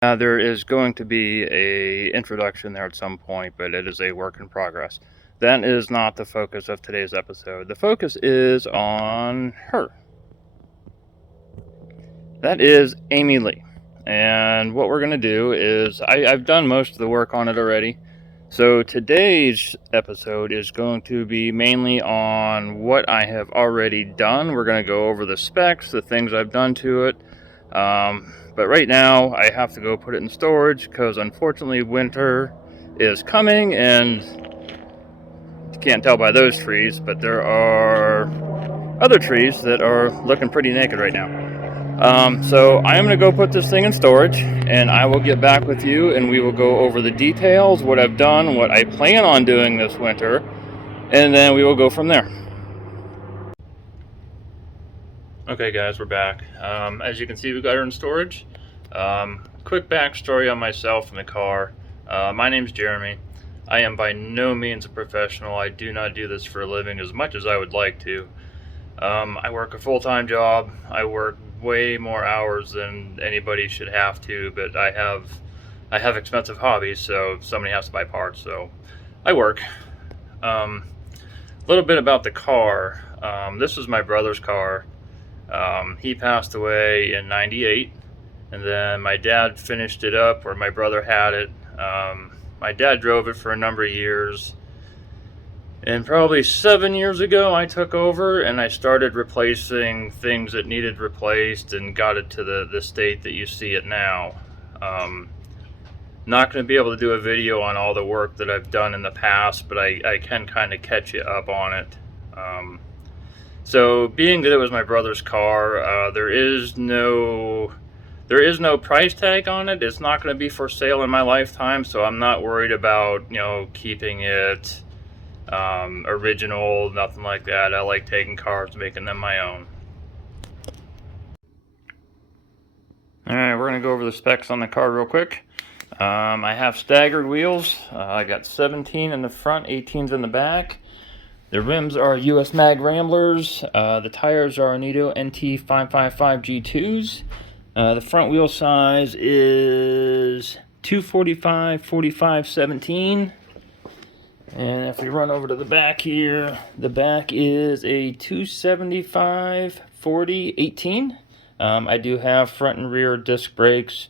There is going to be a introduction there at some point, but it is a work in progress. That is not the focus of today's episode. The focus is on her. That is Amy Lee. And what we're going to do is, I've done most of the work on it already. So today's episode is going to be mainly on what I have already done. We're going to go over the specs, the things I've done to it. But right now, I have to go put it in storage because unfortunately winter is coming, and you can't tell by those trees, but there are other trees that are looking pretty naked right now. So I'm going to go put this thing in storage, and I will get back with you, and we will go over the details, what I've done, what I plan on doing this winter, and then we will go from there. Okay guys, we're back. As you can see, we got her in storage. Quick backstory on myself and the car. My name's Jeremy. I am by no means a professional. I do not do this for a living as much as I would like to. I work a full-time job. I work way more hours than anybody should have to, but I have expensive hobbies, so somebody has to buy parts, so I work. A little bit about the car. This is my brother's car. He passed away in '98, and then my dad finished it up, or my brother had it. My dad drove it for a number of years, and probably 7 years ago I took over and I started replacing things that needed replaced and got it to the state that you see it now. Not going to be able to do a video on all the work that I've done in the past, but I can kind of catch you up on it. So being that it was my brother's car, there is no price tag on it. It's not going to be for sale in my lifetime, so I'm not worried about, keeping it original, nothing like that. I like taking cars, making them my own. Alright, we're going to go over the specs on the car real quick. I have staggered wheels. I got 17 in the front, 18s in the back. The rims are US Mag Ramblers. The tires are Anito NT555 G2s. The front wheel size is 245 45 17. And if we run over to the back here, the back is a 275 40 18. I do have front and rear disc brakes.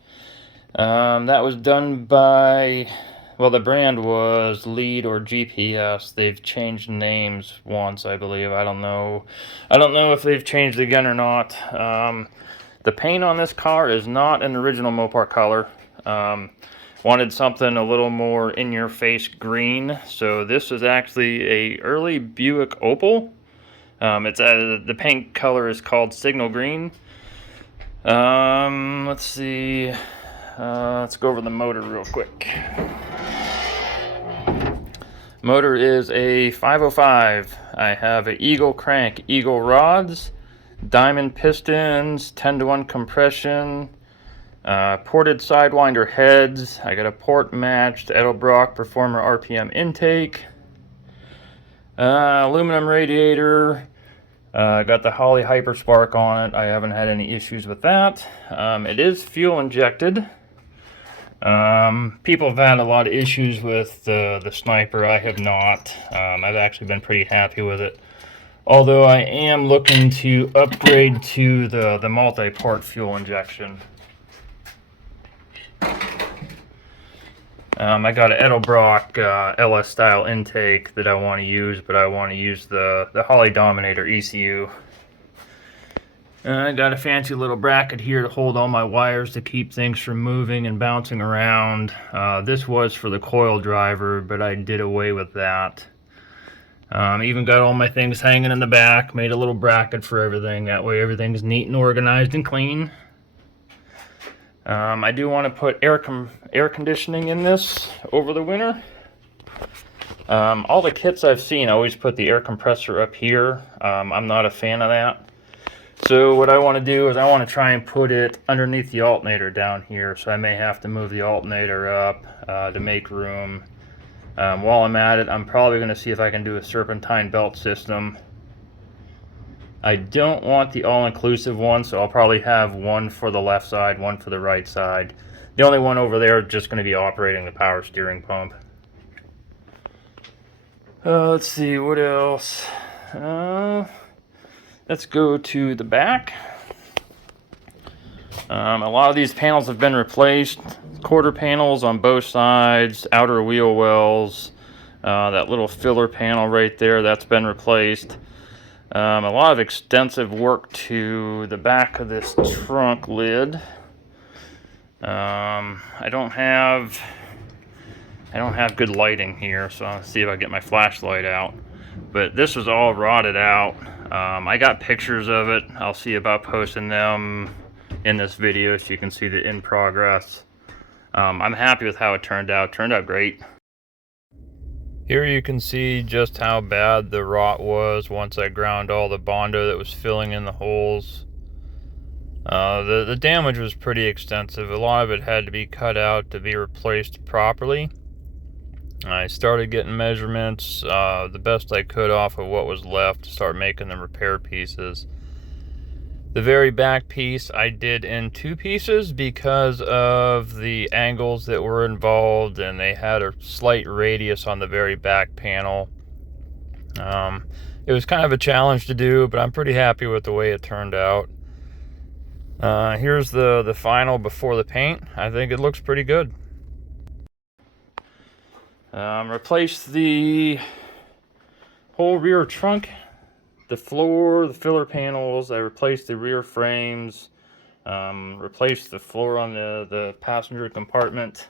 That was done by, well, the brand was Lead or GPS. They've changed names once, I believe. I don't know if they've changed again or not. The paint on this car is not an original Mopar color. Wanted something a little more in-your-face green, so this is actually a early Buick Opal. The paint color is called Signal Green. Let's see. Let's go over the motor real quick. Motor is a 505. I have an Eagle crank, Eagle rods, diamond pistons, 10-to-1 compression, ported Sidewinder heads. I got a port matched Edelbrock Performer RPM intake, aluminum radiator. Got the Holley Hyperspark on it. I haven't had any issues with that. It is fuel injected. People have had a lot of issues with the Sniper. I have not. I've actually been pretty happy with it. Although I am looking to upgrade to the multi-part fuel injection. I got an Edelbrock LS style intake that I want to use, but I want to use the Holley Dominator ECU. I got a fancy little bracket here to hold all my wires to keep things from moving and bouncing around. This was for the coil driver, but I did away with that. Even got all my things hanging in the back, made a little bracket for everything. That way everything's neat and organized and clean. I do want to put air conditioning in this over the winter. All the kits I've seen always put the air compressor up here. I'm not a fan of that. So what I want to do is I want to try and put it underneath the alternator down here. So I may have to move the alternator up to make room. While I'm at it, I'm probably going to see if I can do a serpentine belt system. I don't want the all-inclusive one, so I'll probably have one for the left side, one for the right side. The only one over there is just going to be operating the power steering pump. Let's see, what else? Let's go to the back. A lot of these panels have been replaced. Quarter panels on both sides, outer wheel wells, that little filler panel right there, that's been replaced. A lot of extensive work to the back of this trunk lid. I don't have good lighting here, so I'll see if I get my flashlight out. But this was all rotted out. I got pictures of it. I'll see about posting them in this video so you can see the in progress. I'm happy with how it turned out. Turned out great. Here you can see just how bad the rot was once I ground all the Bondo that was filling in the holes. The damage was pretty extensive. A lot of it had to be cut out to be replaced properly. I started getting measurements the best I could off of what was left to start making the repair pieces. The very back piece I did in 2 pieces because of the angles that were involved, and they had a slight radius on the very back panel. It was kind of a challenge to do, but I'm pretty happy with the way it turned out. Here's the final before the paint. I think it looks pretty good. Replaced the whole rear trunk, the floor, the filler panels. I replaced the rear frames, replaced the floor on the passenger compartment.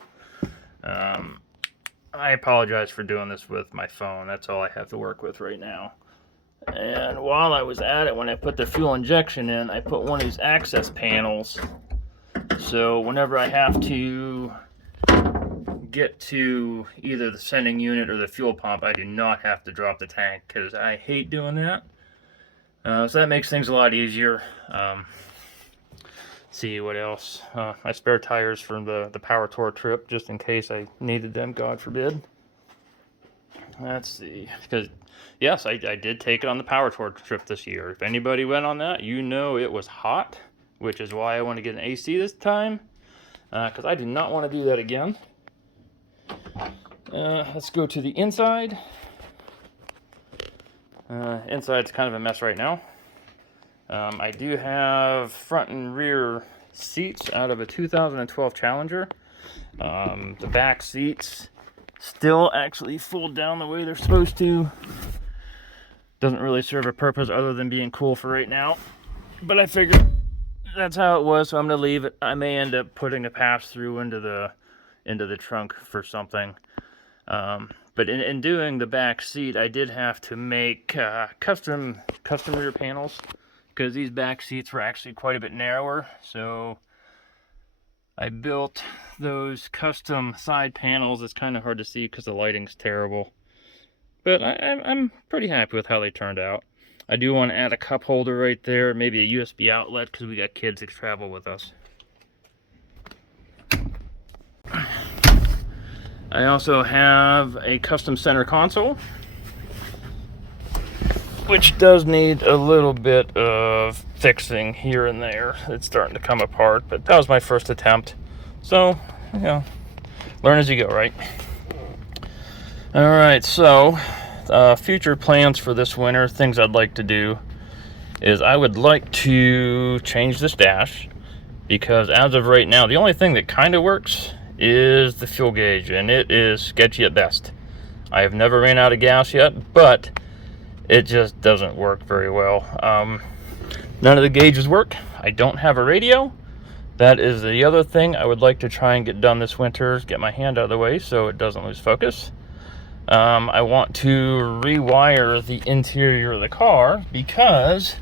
I apologize for doing this with my phone. That's all I have to work with right now. And while I was at it, when I put the fuel injection in, I put one of these access panels. So whenever I have to get to either the sending unit or the fuel pump, I do not have to drop the tank, because I hate doing that. So that makes things a lot easier. See what else. My spare tires from the power tour trip, just in case I needed them, God forbid. Let's see, because yes, I did take it on the power tour trip this year. If anybody went on that, you know it was hot, which is why I want to get an AC this time, because I do not want to do that again. Let's go to the inside. Inside's kind of a mess right now. I do have front and rear seats out of a 2012 Challenger. The back seats still actually fold down the way they're supposed to. Doesn't really serve a purpose other than being cool for right now. But I figured that's how it was, so I'm going to leave it. I may end up putting a pass-through into the trunk for something. But in doing the back seat, I did have to make custom rear panels, because these back seats were actually quite a bit narrower. So I built those custom side panels. It's kind of hard to see because the lighting's terrible, but I'm pretty happy with how they turned out. I do want to add a cup holder right there, maybe a USB outlet, because we got kids that travel with us. I also have a custom center console, which does need a little bit of fixing here and there. It's starting to come apart, but that was my first attempt. So, you know, learn as you go, right? All right, so future plans for this winter, things I'd like to do is I would like to change this dash, because as of right now, the only thing that kind of works is the fuel gauge, and it is sketchy at best. I have never ran out of gas yet, but it just doesn't work very well. None of the gauges work. I don't have a radio. That is the other thing I would like to try and get done this winter, get my hand out of the way so it doesn't lose focus. I want to rewire the interior of the car, because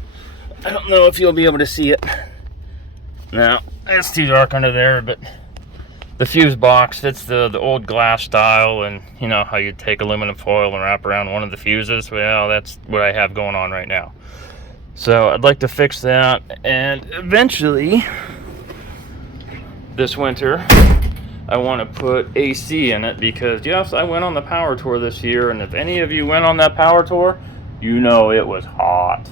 I don't know if you'll be able to see it. No, it's too dark under there, but the fuse box, it's the old glass style, and you know how you take aluminum foil and wrap around one of the fuses? Well, that's what I have going on right now. So I'd like to fix that, and eventually this winter I want to put AC in it, because yes, I went on the power tour this year, and if any of you went on that power tour, you know it was hot.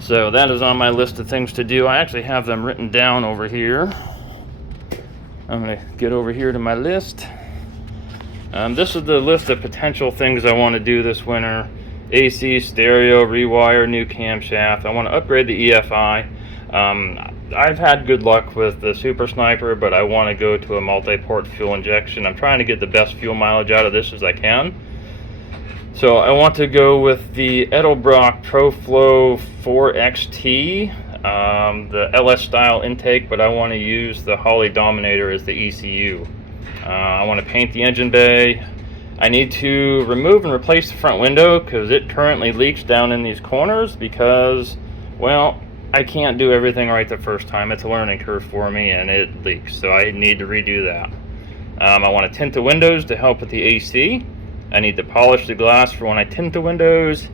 So that is on my list of things to do. I actually have them written down over here. I'm going to get over here to my list. This is the list of potential things I want to do this winter. AC, stereo, rewire, new camshaft. I want to upgrade the EFI. I've had good luck with the Super Sniper, but I want to go to a multi-port fuel injection. I'm trying to get the best fuel mileage out of this as I can. So I want to go with the Edelbrock ProFlow 4XT, the LS style intake, but I want to use the Holley Dominator as the ECU. I want to paint the engine bay. I need to remove and replace the front window because it currently leaks down in these corners because, well, I can't do everything right the first time. It's a learning curve for me and it leaks, so I need to redo that. I want to tint the windows to help with the AC. I need to polish the glass for when I tint the windows.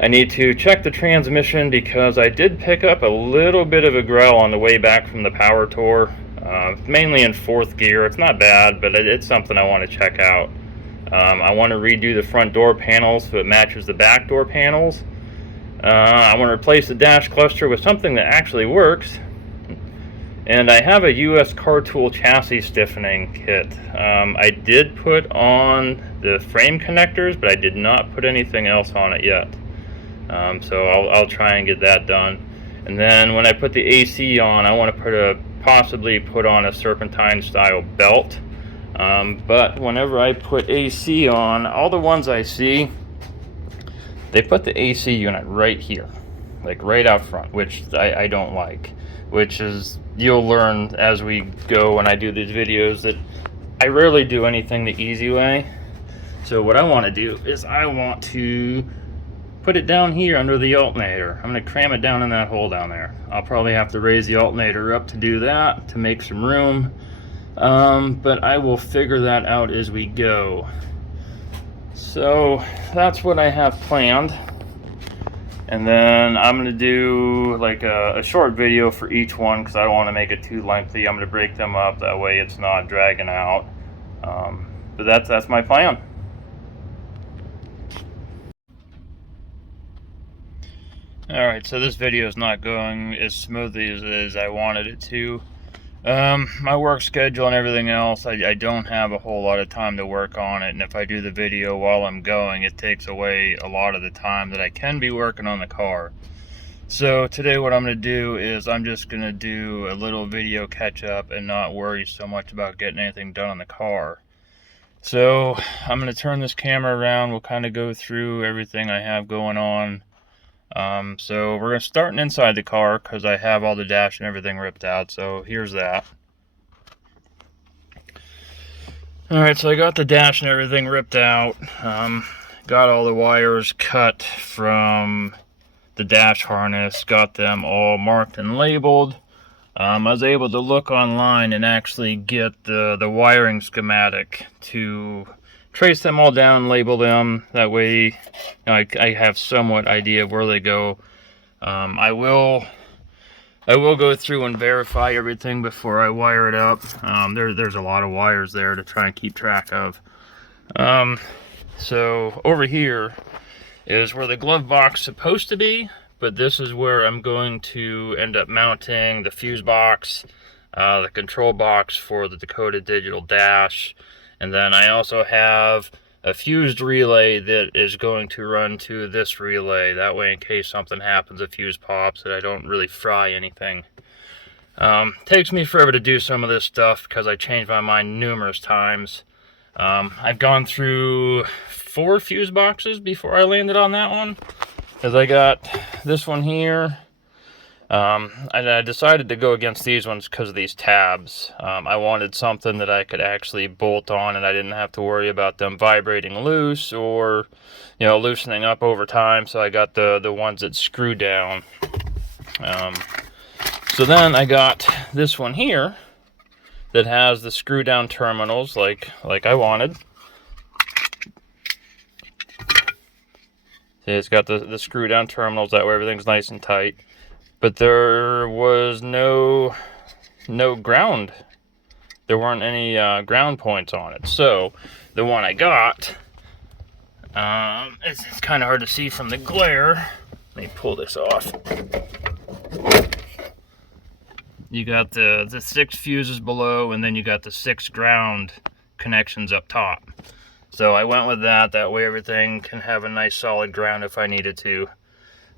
I need to check the transmission because I did pick up a little bit of a growl on the way back from the power tour. Mainly in 4th gear. It's not bad, but it's something I want to check out. I want to redo the front door panels so it matches the back door panels. I want to replace the dash cluster with something that actually works. And I have a US Car Tool chassis stiffening kit. I did put on the frame connectors, but I did not put anything else on it yet. So I'll try and get that done. And then when I put the AC on, I want to possibly put on a serpentine style belt. But whenever I put AC on, all the ones I see, they put the AC unit right here, like right out front, which I don't like. Which is, you'll learn as we go when I do these videos that I rarely do anything the easy way. So what I want to do is I want to put it down here under the alternator. I'm going to cram it down in that hole down there. I'll probably have to raise the alternator up to do that, to make some room. But I will figure that out as we go. So that's what I have planned. And then I'm going to do like a short video for each one because I don't want to make it too lengthy. I'm going to break them up, that way it's not dragging out. But that's my plan. Alright, so this video is not going as smoothly as I wanted it to. My work schedule and everything else, I don't have a whole lot of time to work on it, and if I do the video while I'm going, it takes away a lot of the time that I can be working on the car. So today what I'm going to do is I'm just going to do a little video catch up and not worry so much about getting anything done on the car. So I'm going to turn this camera around, we'll kind of go through everything I have going on. So we're going to start inside the car because I have all the dash and everything ripped out, so here's that. Alright, so I got the dash and everything ripped out, got all the wires cut from the dash harness, got them all marked and labeled. I was able to look online and actually get the wiring schematic to trace them all down, label them, that way you know, I have somewhat idea of where they go. I will go through and verify everything before I wire it up. There's a lot of wires there to try and keep track of. So over here is where the glove box is supposed to be, but this is where I'm going to end up mounting the fuse box, the control box for the Dakota Digital Dash. And then I also have a fused relay that is going to run to this relay. That way, in case something happens, a fuse pops, that I don't really fry anything. Takes me forever to do some of this stuff because I changed my mind numerous times. I've gone through 4 fuse boxes before I landed on that one. Because I got this one here. I decided to go against these ones because of these tabs. I wanted something that I could actually bolt on and I didn't have to worry about them vibrating loose or, you know, loosening up over time. So I got the ones that screw down. So then I got this one here that has the screw down terminals like I wanted. See, it's got the screw down terminals, that way everything's nice and tight. But there was no ground. There weren't any ground points on it. So the one I got, it's kind of hard to see from the glare. Let me pull this off. you got the 6 fuses below, and then you got the 6 ground connections up top. So I went with that. That way everything can have a nice solid ground if I needed to.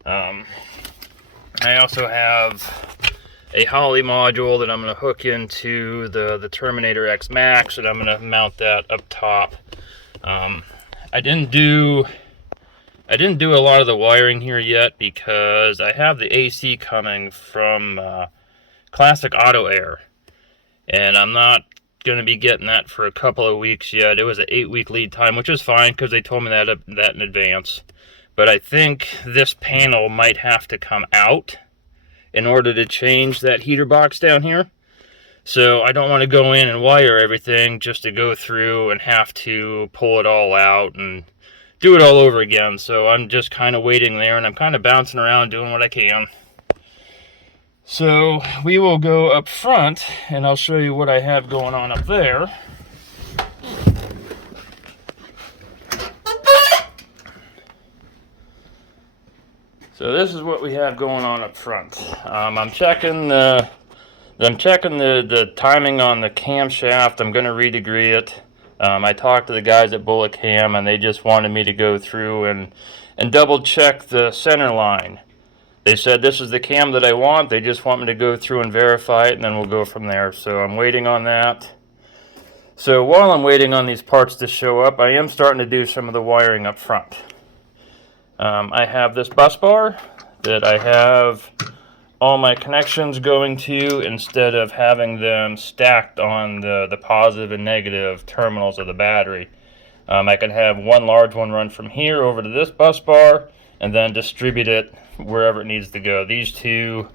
I also have a Holley module that I'm going to hook into the Terminator X Max, and I'm going to mount that up top. I didn't do a lot of the wiring here yet because I have the AC coming from Classic Auto Air, and I'm not going to be getting that for a couple of weeks yet. It was an 8-week lead time, which is fine because they told me that in advance. But I think this panel might have to come out in order to change that heater box down here. So I don't want to go in and wire everything just to go through and have to pull it all out and do it all over again. So I'm just kind of waiting there, and I'm kind of bouncing around doing what I can. So we will go up front and I'll show you what I have going on up there. So this is what we have going on up front. I'm checking the timing on the camshaft. I'm going to redegree it. I talked to the guys at Bullet Cam, and they just wanted me to go through and double check the center line. They said this is the cam that I want. They just want me to go through and verify it, and then we'll go from there. So I'm waiting on that. So while I'm waiting on these parts to show up, I am starting to do some of the wiring up front. I have this bus bar that I have all my connections going to instead of having them stacked on the positive and negative terminals of the battery. I can have one large one run from here over to this bus bar and then distribute it wherever it needs to go. These two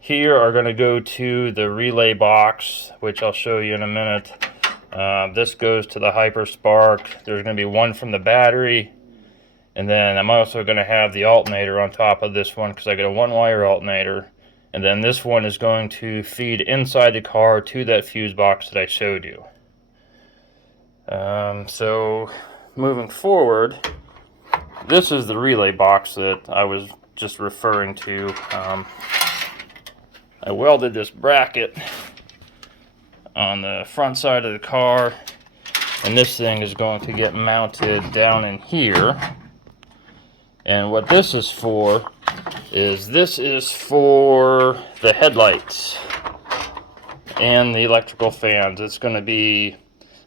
here are going to go to the relay box, which I'll show you in a minute. This goes to the HyperSpark. There's going to be one from the battery. And then I'm also going to have the alternator on top of this one because I got a 1-wire alternator. And then this one is going to feed inside the car to that fuse box that I showed you. So moving forward, this is the relay box that I was just referring to. I welded this bracket on the front side of the car, and this thing is going to get mounted down in here. And what this is for is for the headlights and the electrical fans. It's going to be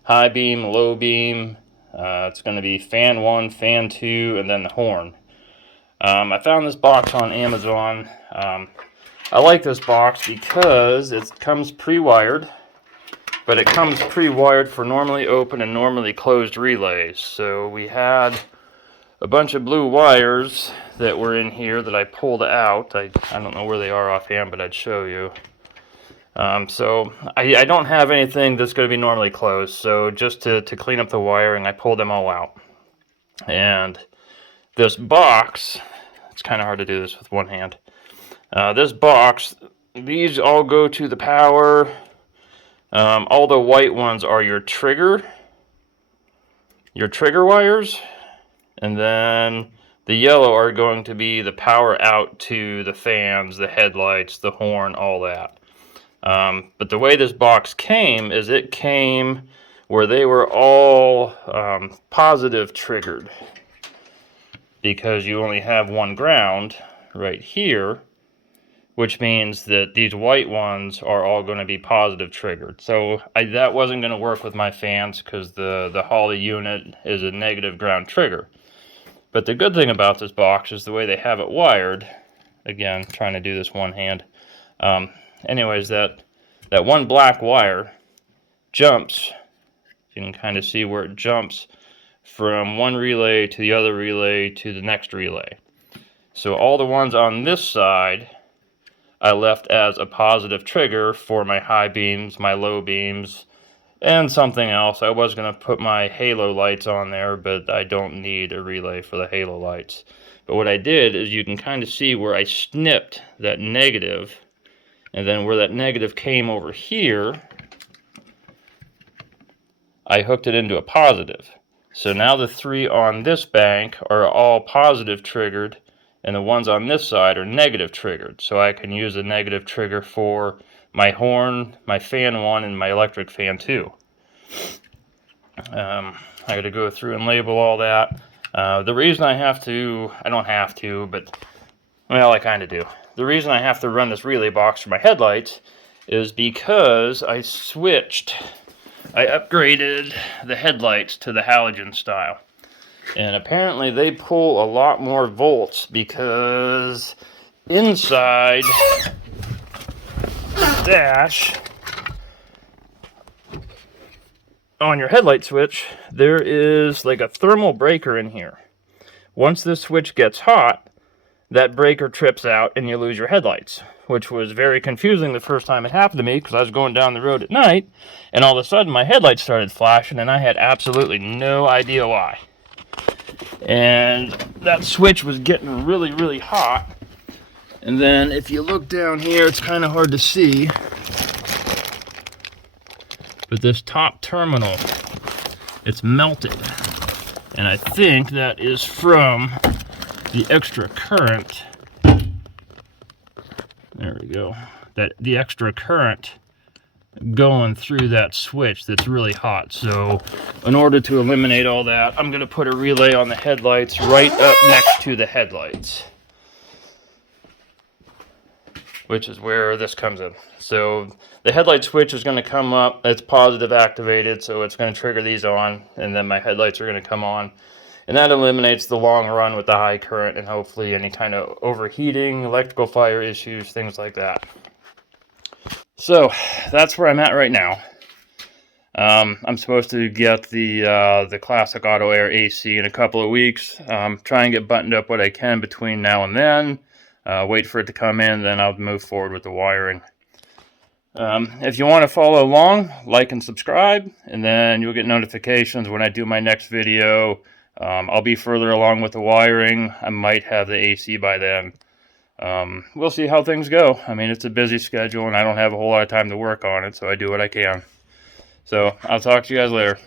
high beam, low beam. It's going to be fan 1, fan 2, and then the horn. I found this box on Amazon. I like this box because it comes pre-wired, but it comes pre-wired for normally open and normally closed relays. So we had a bunch of blue wires that were in here that I pulled out. I don't know where they are offhand, but I'd show you. So I don't have anything that's going to be normally closed. So just to clean up the wiring, I pulled them all out. And this box, it's kind of hard to do this with one hand. This box, these all go to the power. All the white ones are your trigger wires. And then the yellow are going to be the power out to the fans, the headlights, the horn, all that. But the way this box came is it came where they were all positive triggered, because you only have one ground right here, which means that these white ones are all going to be positive triggered. So that wasn't going to work with my fans because the Holley unit is a negative ground trigger. But the good thing about this box is the way they have it wired. Again, trying to do this one hand. Anyways, that one black wire jumps. You can kind of see where it jumps from one relay to the other relay to the next relay. So all the ones on this side I left as a positive trigger for my high beams, my low beams, and something else. I was going to put my halo lights on there, but I don't need a relay for the halo lights. But what I did is you can kind of see where I snipped that negative, and then where that negative came over here, I hooked it into a positive. So now the 3 on this bank are all positive triggered, and the ones on this side are negative triggered. So I can use a negative trigger for my horn, my fan 1, and my electric fan 2. I got to go through and label all that. The reason I don't have to, but, well, I kind of do. The reason I have to run this relay box for my headlights is because I upgraded the headlights to the halogen style. And apparently they pull a lot more volts because inside the dash on your headlight switch, there is like a thermal breaker in here. Once this switch gets hot, that breaker trips out and you lose your headlights, which was very confusing the first time it happened to me because I was going down the road at night and all of a sudden my headlights started flashing and I had absolutely no idea why. And that switch was getting really, really hot. And then if you look down here, it's kind of hard to see, but this top terminal, it's melted. And I think that is from the extra current. There we go. The extra current going through that switch that's really hot. So in order to eliminate all that, I'm going to put a relay on the headlights right up next to the headlights, which is where this comes in. So the headlight switch is going to come up, it's positive activated, so it's going to trigger these on, and then my headlights are going to come on. And that eliminates the long run with the high current and hopefully any kind of overheating, electrical fire issues, things like that. So that's where I'm at right now. I'm supposed to get the Classic Auto Air AC in a couple of weeks. Try and get buttoned up what I can between now and then. Wait for it to come in, then I'll move forward with the wiring. If you want to follow along, like and subscribe, and then you'll get notifications when I do my next video. I'll be further along with the wiring. I might have the AC by then. We'll see how things go. I mean, it's a busy schedule, and I don't have a whole lot of time to work on it, so I do what I can. So, I'll talk to you guys later.